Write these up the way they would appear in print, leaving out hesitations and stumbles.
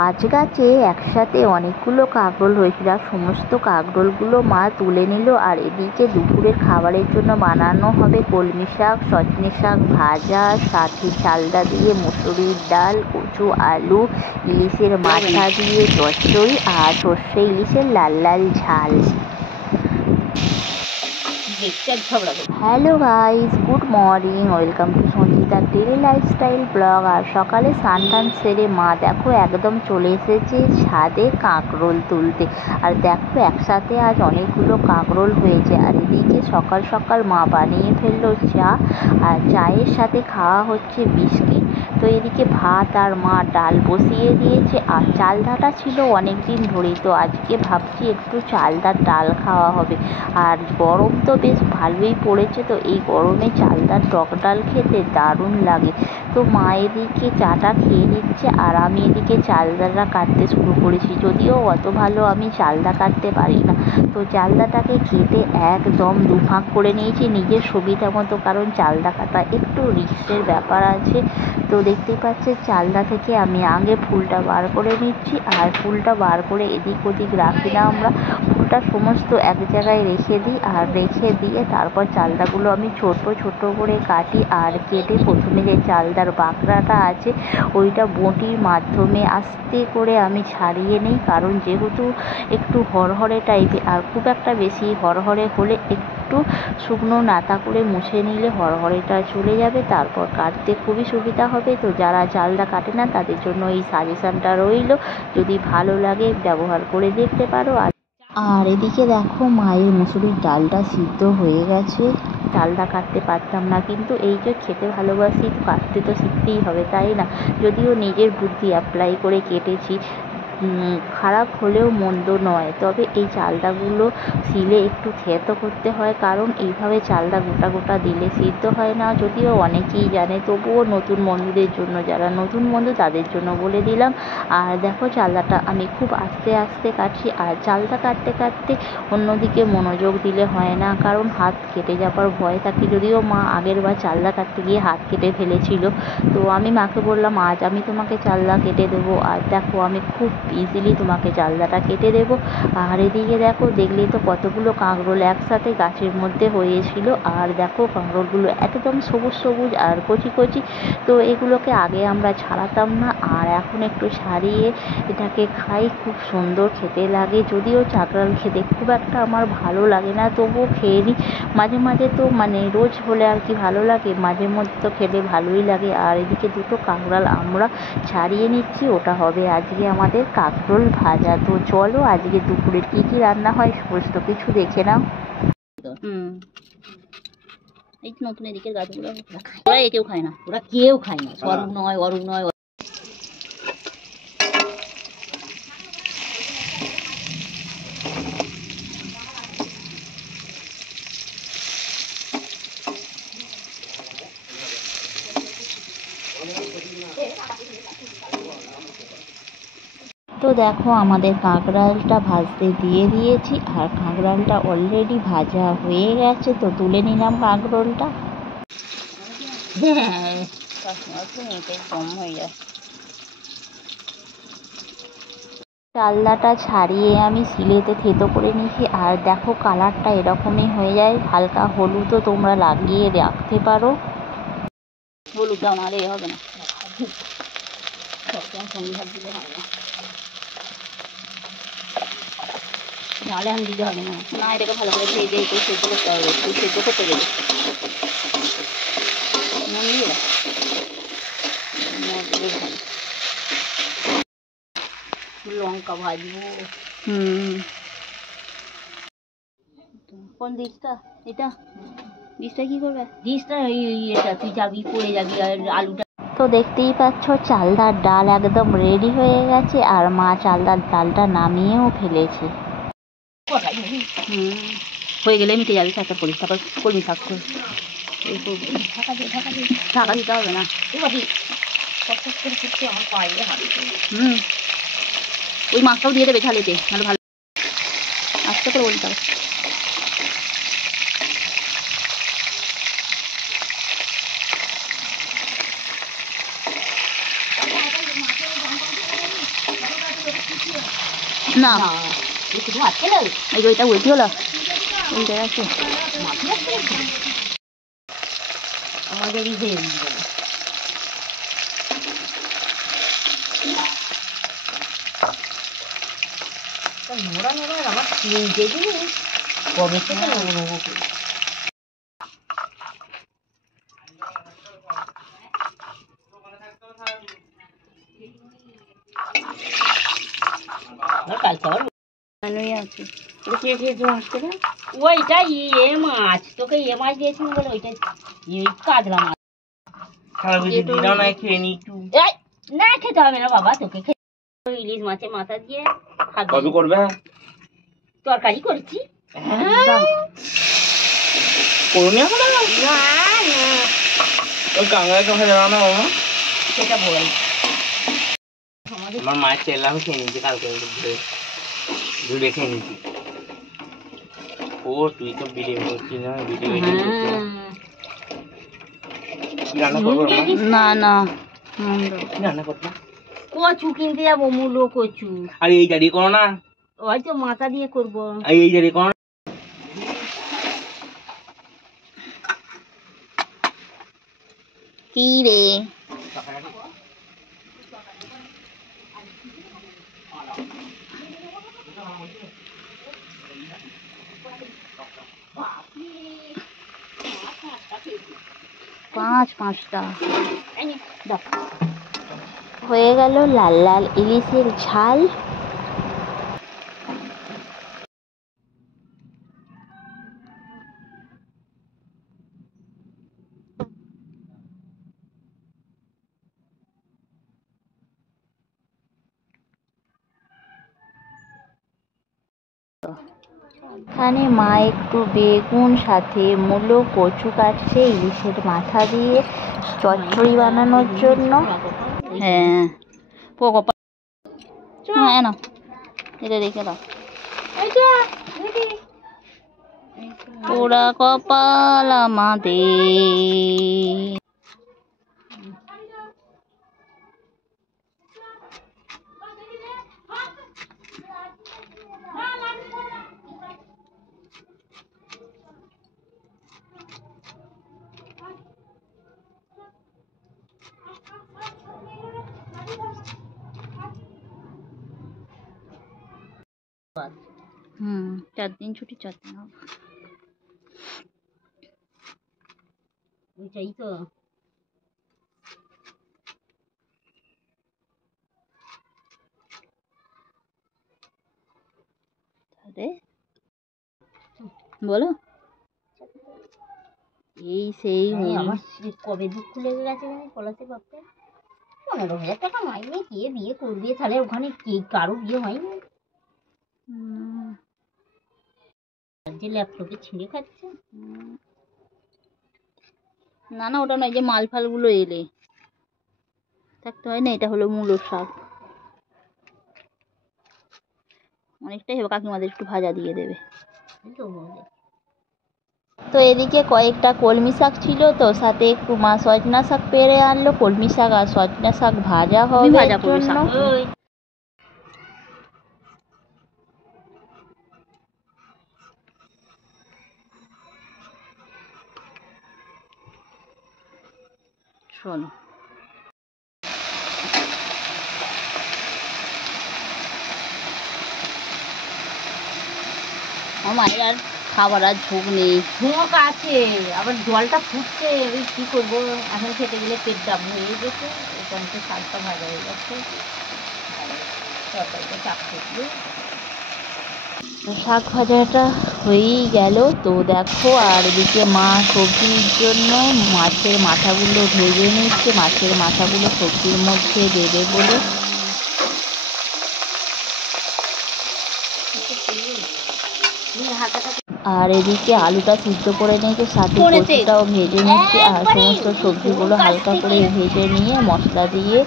আজ গাছে একসাথে অনেকগুলো কাঁকরোল হয়েছিল, আর সমস্ত কাঁকরোলগুলো মা তুলে নিল। আর এদিকে দুপুরের খাবারের জন্য বানানো হবে কলমি শাক, সজনে শাক ভাজা, সাথে চালটা দিয়ে মুসুরির ডাল, কচু, আলু, ইলিশের মাথা দিয়ে চচ্চড়ি আর সর্ষে ইলিশের লাল লাল ঝাল। Hello guys, good morning, welcome to সঞ্চিতার ডেলি লাইফস্টাইল ব্লগ। আর সকালে স্নান টান সেরে মা দেখো একদম চলে এসেছে ছাদে কাঁকরোল তুলতে। আর দেখো একসাথে আজ অনেকগুলো কাঁকরোল হয়েছে। আর এদিকে সকাল সকাল মা বানিয়ে ফেললো চা, আর চায়ের সাথে খাওয়া হচ্ছে বিস্কিট। তো এদিকে ভাত আর মা ডাল বসিয়ে দিয়েছে। আর চালডাটা ছিল অনেক দিন ধরেই, তো আজকে ভাবছি একটু চালডার ডাল খাওয়া হবে। আর গরম তো বেশ ভালোই পড়েছে, তো এই গরমে চালডার টক ডাল খেতে দারুণ লাগে। তো মা এদিকে চাটা খেয়ে নিচ্ছে, আর আমি এদিকে চালডাটা কাটতে শুরু করেছি। যদিও অত ভালো আমি চালডা কাটতে পারি না, তো চালডাটাকে কেটে একদম দুভাগ করে নিয়েছি নিজের সুবিধা মতো, কারণ চালডা কাটা একটু রিস্কের ব্যাপার আছে। তো দেখতেই পাচ্ছে চালডা থেকে আমি আগে ফুলটা বার করে নিচ্ছি, আর ফুলটা বার করে এদিক ওদিক রাখি না আমরা, ফুলটা সমস্ত এক জায়গায় রেখে দিই। আর রেখে দিয়ে তারপর চালডাগুলো আমি ছোট ছোট করে কাটি, আর কেটে প্রথমে যে চালডার বাঁকড়াটা আছে ওইটা বটির মাধ্যমে আস্তে করে আমি ছাড়িয়ে নিই, কারণ যেহেতু একটু হরহরে টাইপের, আর খুব একটা বেশি হরহরে হলে একটু শুকনো নাতা করে মুছে নিলে হরহরেটা চলে যাবে, তারপর কাটতে খুবই সুবিধা হবে। তো যারা চালডা কাটে না তাদের জন্য এই সাজেশানটা রইল, যদি ভালো লাগে ব্যবহার করে দেখতে পারো। আর এদিকে দেখো মায়ের মুসুরির ডালটা সিদ্ধ হয়ে গেছে। ডালটা কাটতে পারতাম না, কিন্তু এই যে খেতে ভালোবাসি তো কাটতে তো শিখতেই হবে, তাই না? যদিও নিজের বুদ্ধি অ্যাপ্লাই করে কেটেছি, খারাপ হলেও মন্দ নয়। তবে এই চালডাগুলো শিলে একটু থেতো করতে হয়, কারণ এইভাবে চালডা গোটা গোটা দিলে সিদ্ধ হয় না। যদিও অনেকেই জানে, তবুও নতুন বন্ধুদের জন্য, যারা নতুন বন্ধু তাদের জন্য বলে দিলাম। আর দেখো চালডাটা আমি খুব আস্তে আস্তে কাটছি, আর চালটা কাটতে কাটতে অন্যদিকে মনোযোগ দিলে হয় না, কারণ হাত কেটে যাবার ভয় থাকে। যদিও মা আগের বার চালডা কাটতে গিয়ে হাত কেটে ফেলেছিল, তো আমি মাকে বললাম আজ আমি তোমাকে চালডা কেটে দেবো। আর দেখো আমি খুব ইজিলি তোমাকে চালডাটা কেটে দেবো। আর এদিকে দেখো, দেখলেই তো কতগুলো কাঁকরোল একসাথে গাছের মধ্যে হয়েছিল। আর দেখো কাঁকরোলগুলো একদম সবুজ সবুজ আর কচি কচি, তো এগুলোকে আগে আমরা ছাড়াতাম না, আর এখন একটু ছাড়িয়ে এটাকে খাই, খুব সুন্দর খেতে লাগে। যদিও কাঁকরোল খেতে খুব একটা আমার ভালো লাগে না, তবুও খেয়ে নিই মাঝে মাঝে। তো মানে রোজ হলে আর কি ভালো লাগে, মাঝে মধ্যে তো খেলে ভালোই লাগে। আর এদিকে দুটো কাঁকরোল আমরা ছাড়িয়ে নিচ্ছি, ওটা হবে আজকে আমাদের কাঁকরোল ভাজা। তো চলো আজকে দুপুরে কী কী রান্না হয় সমস্ত কিছু দেখে নাও। এই নতুন এদিকের গাছগুলো ওরা কেউ খায় না, ওরা কেউ খায় না, স্বরূপ নয়, অরূপ নয়। তো দেখো আমাদের কাঁকরোলটা ভাজতে দিয়ে দিয়েছি, আর কাঁকরোলটা অলরেডি ভাজা হয়ে গেছে। তো তুলে নিলাম কাঁকরোলটা। কম হয়ে যায়। চালডাটা ছাড়িয়ে আমি শিলেতে থেতো করে নিয়েছি, আর দেখো কালারটা এরকমই হয়ে যায়। হালকা হলুদও তোমরা লাগিয়ে রাখতে পারো, হলুদ দাও নাহলে হবে না, সবসময় সঙ্গে ভাত দিলে হবে না, নাহলে আমি দিতে হবে না। না, এটাকে ভালো করে ভেজে একটু সেদ্ধ করতে হবে, একটু সেদ্ধ করতে দেবে। নুন দিয়ে লঙ্কা ভাজবো। কোন ডিশটা? এটা ডিশটা কি করবে? ডিশটা এটা তুই যাবি পড়ে যাবি, আর আলুটা। তো দেখতেই পাচ্ছ চালদার ডাল একদম রেডি হয়ে গেছে, আর মা চালদার ডালটা নামিয়েও ফেলেছে। হয়ে গেলে মিটে যাবে, শাকটা করি, তারপর কলমি শাক করে ঢাকা দিতে হবে না। ওই মাছটাও দিয়ে দেবে ঝালেতে, নাহলে ভালো আস্তে করে বলতে হবে। না এই যে ওইটা বলছি হলো ওইটা আছে আমাদেরই হয়ে গেল। নোড়া নোড়া আমার 3 কেজি কবে থেকে নেবো নেবো করে। ওইটা ইয়ে মাছ তোকে ইয়ে মাছ দিয়েছিল বলে ওইটা কাতলা মাছ না খেতে হবে না বাবা তোকে ইলিশ মাছের মাথা দিয়ে করবে তরকারি করেছি সেটা বল আমার মায়ের তেল আমি খেয়ে নিয়েছি কালকে ধুয়ে খেয়ে নিয়েছি। ও তুই তো ভিডিও করছিস না ভিডিও না না রান্না করতে কচু কিনতে যাবো মূলো কচু আর এই জারি করো না হয়তো মাথা দিয়ে করবো এই জারি করো না। কি রে পাঁচটা হয়ে গেল লাল লাল ইলিশের ঝাল। এখানে মা একটু বেগুন সাথে মূলো কচু কাটছে ইলিশের মাথা দিয়ে চচ্চড়ি বানানোর জন্য। হ্যাঁ হ্যাঁ না এটা রেখে দাও পোড়া কপাল আমাদের। হুম 4 দিন ছুটি 4 দিন হবে ওইটাই তো বলো এই সেই আমার কবে দুঃখ লেগে গেছে পলাশে বাপকে 15,000 টাকা মাইনে কে বিয়ে করবে তাহলে ওখানে কে কারো বিয়ে হয়নি যে ল্যাপটপে ছিঁড়ে খাচ্ছে না না ওটা নয় যে মাল ফালগুলো এলে থাকতে হয় না। এটা হলো মূলো শাক অনেকটাই হবে কাকিমাদের একটু ভাজা দিয়ে দেবে। তো এদিকে কয়েকটা কলমি শাক ছিল তো সাথে একটু মা সজনা শাক পেড়ে আনলো কলমি শাক আর সজনা শাক ভাজা হবে জন্য। শোনো আমার আর খাবার আর ঝোঁক নেই ঝোঁক আছে আবার জলটা ফুটছে ওই কী করবো এখন খেতে গেলে পেট ডাব হয়ে গেছে ওখান থেকে শাকটা ভাজা হয়ে যাচ্ছে তরকারিটা চাপ করলে শাক ভাজাটা হয়েই গেল। তো দেখো আর এদিকে মা সবজির জন্য মাছের মাথাগুলো ভেজে নিচ্ছে মাছের মাথাগুলো সবজির মধ্যে দেবে বলে। আর এদিকে আলুটা সিদ্ধ করে নিয়েছে সাথে কচুটাও ভেজে নিচ্ছে আর সমস্ত সবজিগুলো হালকা করে ভেজে নিয়ে মশলা দিয়ে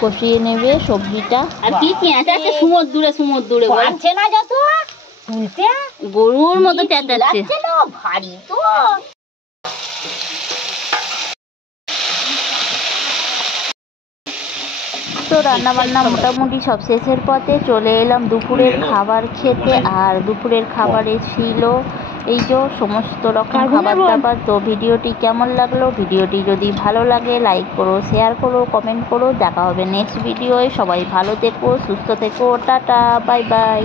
কষিয়ে নেবে সবজিটা। আর কি চেঁচাচ্ছে সমুদ্রে বাড়ছে না যত তুলতে গরুর মতো চেঁচাচ্ছে ভারী তো তো রান্নাবান্না মোটামুটি সব শেষের পথে, চলে এলাম দুপুরের খাবার খেতে। আর দুপুরের খাবারে ছিল এই যে সমস্ত রকম খাবার দাবার। তো ভিডিওটি কেমন লাগলো, ভিডিওটি যদি ভালো লাগে লাইক করো, শেয়ার করো, কমেন্ট করো। দেখা হবে নেক্সট ভিডিওয়। সবাই ভালো থেকো, সুস্থ থেকো, টাটা, বাই বাই।